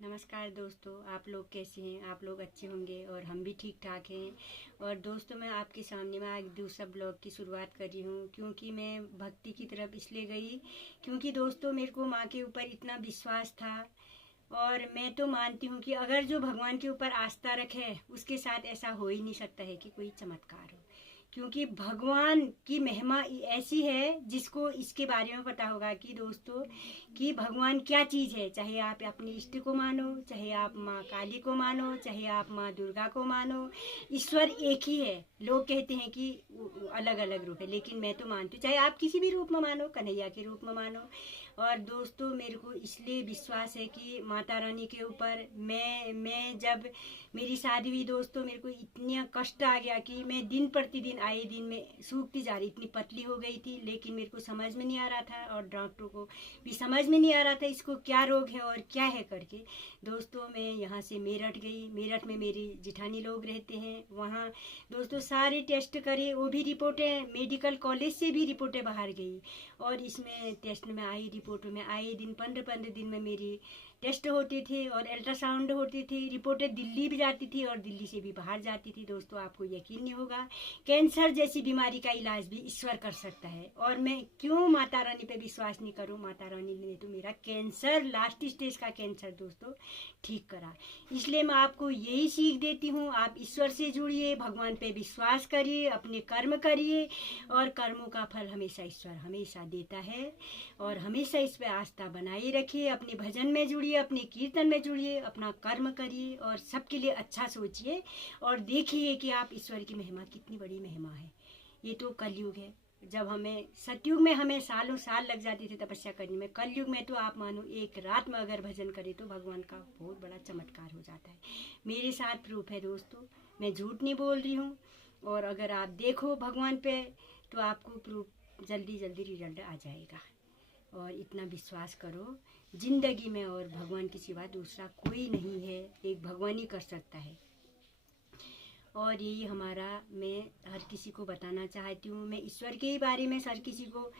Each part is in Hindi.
नमस्कार दोस्तों, आप लोग कैसे हैं? आप लोग अच्छे होंगे और हम भी ठीक ठाक हैं। और दोस्तों, मैं आपके सामने में आज दूसरा ब्लॉग की शुरुआत कर रही हूँ, क्योंकि मैं भक्ति की तरफ इसलिए गई क्योंकि दोस्तों मेरे को माँ के ऊपर इतना विश्वास था। और मैं तो मानती हूँ कि अगर जो भगवान के ऊपर आस्था रखे उसके साथ ऐसा हो ही नहीं सकता है कि कोई चमत्कार हो, क्योंकि भगवान की महिमा ऐसी है जिसको इसके बारे में पता होगा कि दोस्तों कि भगवान क्या चीज़ है। चाहे आप अपने इष्ट को मानो, चाहे आप माँ काली को मानो, चाहे आप माँ दुर्गा को मानो, ईश्वर एक ही है। लोग कहते हैं कि अलग अलग रूप है, लेकिन मैं तो मानती हूँ चाहे आप किसी भी रूप में मानो, कन्हैया के रूप में मानो। और दोस्तों मेरे को इसलिए विश्वास है कि माता रानी के ऊपर मैं जब मेरी शादी हुई दोस्तों, मेरे को इतना कष्ट आ गया कि मैं दिन प्रतिदिन आए दिन में सूखती जा रही, इतनी पतली हो गई थी। लेकिन मेरे को समझ में नहीं आ रहा था और डॉक्टर को भी समझ में नहीं आ रहा था इसको क्या रोग है और क्या है करके। दोस्तों मैं यहाँ से मेरठ गई। मेरठ में मेरी जिठानी लोग रहते हैं, वहाँ दोस्तों सारे टेस्ट करे, वो भी रिपोर्टें मेडिकल कॉलेज से भी रिपोर्टें बाहर गई। और इसमें टेस्ट में आई, रिपोर्ट में आए दिन 15-15 दिन में मेरी टेस्ट होते थे और अल्ट्रासाउंड होते थे। रिपोर्टें दिल्ली भी जाती थी और दिल्ली से भी बाहर जाती थी। दोस्तों आपको यकीन नहीं होगा, कैंसर जैसी बीमारी का इलाज भी ईश्वर कर सकता है। और मैं क्यों माता रानी पे विश्वास नहीं करूं? माता रानी ने तो मेरा कैंसर, लास्ट स्टेज का कैंसर दोस्तों ठीक करा। इसलिए मैं आपको यही सीख देती हूँ, आप ईश्वर से जुड़िए, भगवान पे विश्वास करिए, अपने कर्म करिए और कर्मों का फल हमेशा ईश्वर हमेशा देता है। और हमेशा इस पर आस्था बनाए रखिए, अपने भजन में जुड़िए, अपने कीर्तन में जुड़िए, अपना कर्म करिए और सबके लिए अच्छा सोचिए। और देखिए कि आप ईश्वर की महिमा कितनी बड़ी महिमा है। ये तो कलयुग है। जब हमें सतयुग में हमें सालों साल लग जाती थी तपस्या करने में, कलयुग में तो आप मानो एक रात में अगर भजन करे तो भगवान का बहुत बड़ा चमत्कार हो जाता है। मेरे साथ प्रूफ है दोस्तों, मैं झूठ नहीं बोल रही हूँ। और अगर आप देखो भगवान पे तो आपको प्रूफ जल्दी जल्दी रिजल्ट आ जाएगा। और इतना विश्वास करो, जिंदगी में और भगवान के सिवा दूसरा कोई नहीं है, एक भगवान ही कर सकता है। और यही हमारा, मैं हर किसी को बताना चाहती हूँ, मैं ईश्वर के ही बारे में हर किसी को,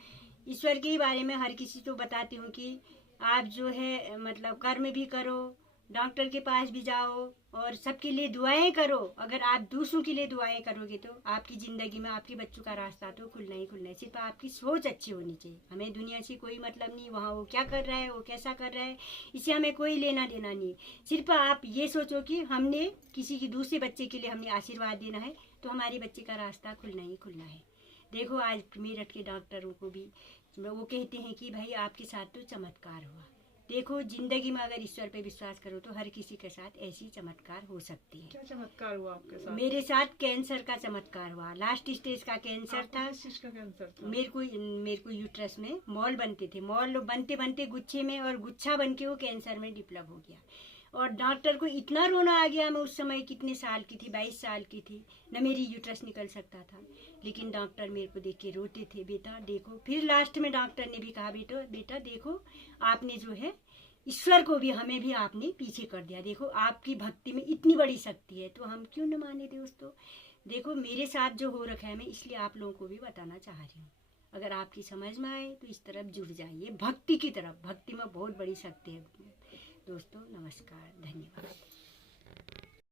ईश्वर के ही बारे में हर किसी को बताती हूँ कि आप जो है मतलब कर्म भी करो, डॉक्टर के पास भी जाओ और सबके लिए दुआएं करो। अगर आप दूसरों के लिए दुआएं करोगे तो आपकी ज़िंदगी में आपके बच्चों का रास्ता तो खुलना ही खुलना है। सिर्फ आपकी सोच अच्छी होनी चाहिए। हमें दुनिया से कोई मतलब नहीं, वहाँ वो क्या कर रहा है, वो कैसा कर रहा है, इससे हमें कोई लेना देना नहीं। सिर्फ आप ये सोचो कि हमने किसी की दूसरे बच्चे के लिए हमने आशीर्वाद देना है तो हमारे बच्चे का रास्ता खुलना ही खुलना है। देखो आज मेरठ के डॉक्टरों को भी वो कहते हैं कि भाई आपके साथ तो चमत्कार हुआ। देखो जिंदगी में अगर ईश्वर पे विश्वास करो तो हर किसी के साथ ऐसी चमत्कार हो सकती है। क्या चमत्कार हुआ आपके साथ? मेरे साथ कैंसर का चमत्कार हुआ, लास्ट स्टेज का कैंसर था। किस चीज का कैंसर था? मेरे को यूट्रस में मॉल बनते थे, मॉल बनते बनते गुच्छे में और गुच्छा बन के वो कैंसर में डेवलप हो गया। और डॉक्टर को इतना रोना आ गया। मैं उस समय कितने साल की थी, 22 साल की थी, न मेरी यूट्रस निकल सकता था। लेकिन डॉक्टर मेरे को देख के रोते थे, बेटा देखो। फिर लास्ट में डॉक्टर ने भी कहा, बेटा देखो, आपने जो है ईश्वर को भी, हमें भी आपने पीछे कर दिया। देखो आपकी भक्ति में इतनी बड़ी शक्ति है तो हम क्यों न माने दोस्तों। देखो मेरे साथ जो हो रखा है, मैं इसलिए आप लोगों को भी बताना चाह रही हूँ। अगर आपकी समझ में आए तो इस तरफ जुड़ जाइए, भक्ति की तरफ। भक्ति में बहुत बड़ी शक्ति है दोस्तों। नमस्कार, धन्यवाद।